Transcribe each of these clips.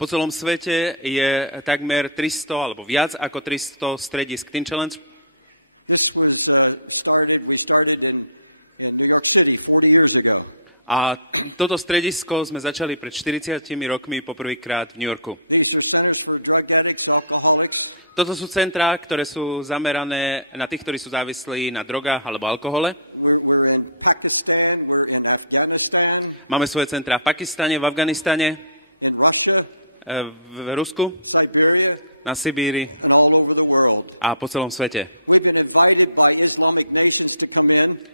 Po celom svete je takmer 300 alebo viac ako 300 stredisk Teen Challenge. A toto stredisko sme začali pred 40 rokmi poprvýkrát v New Yorku. Toto sú centrá, ktoré sú zamerané na tých, ktorí sú závislí na drogách alebo alkohole. Máme svoje centrá v Pakistane, v Afganistane, v Rusku, na Sibíri a po celom svete.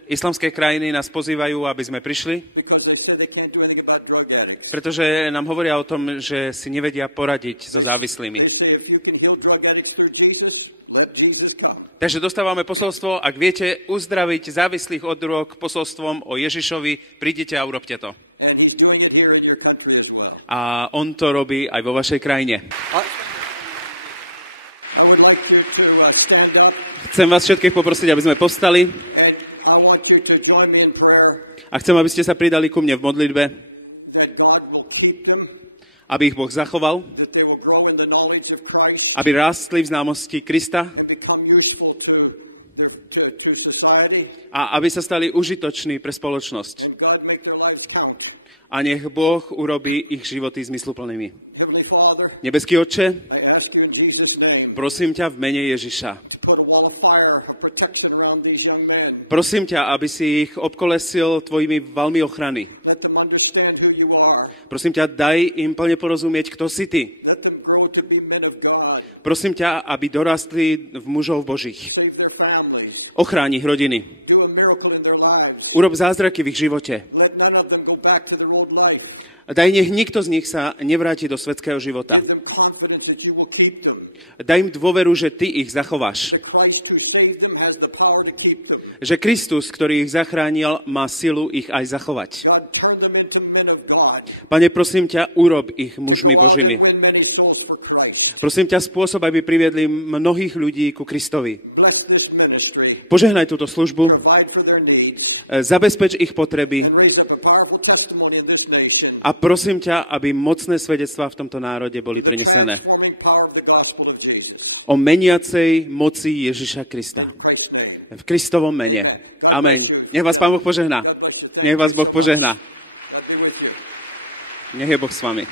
Islamské krajiny nás pozývajú, aby sme prišli, pretože nám hovoria o tom, že si nevedia poradiť so závislými. Takže dostávame posolstvo, ak viete uzdraviť závislých od drog posolstvom o Ježišovi, prídite a urobte to. A on to robí aj vo vašej krajine. Chcem vás všetkých poprosiť, aby sme povstali. A chcem, aby ste sa pridali ku mne v modlitbe, aby ich Boh zachoval, aby rástli v známosti Krista a aby sa stali užitoční pre spoločnosť. A nech Boh urobí ich životy zmysluplnými. Nebeský Otče, prosím ťa v mene Ježiša. Prosím ťa, aby si ich obkolesil tvojimi valmi ochrany. Prosím ťa, daj im plne porozumieť, kto si ty. Prosím ťa, aby dorastli v mužov Božích. Ochráň ich rodiny. Urob zázraky v ich živote. Daj, nech nikto z nich sa nevráti do svetského života. Daj im dôveru, že ty ich zachováš. Že Kristus, ktorý ich zachránil, má silu ich aj zachovať. Pane, prosím ťa, urob ich mužmi Božími. Prosím ťa, spôsob, aby priviedli mnohých ľudí ku Kristovi. Požehnaj túto službu, zabezpeč ich potreby a prosím ťa, aby mocné svedectvá v tomto národe boli prenesené. O meniacej moci Ježiša Krista. V Kristovom mene. Amen. Nech vás Pán Boh požehná. Nech vás Boh požehná. Nech je Boh s vami.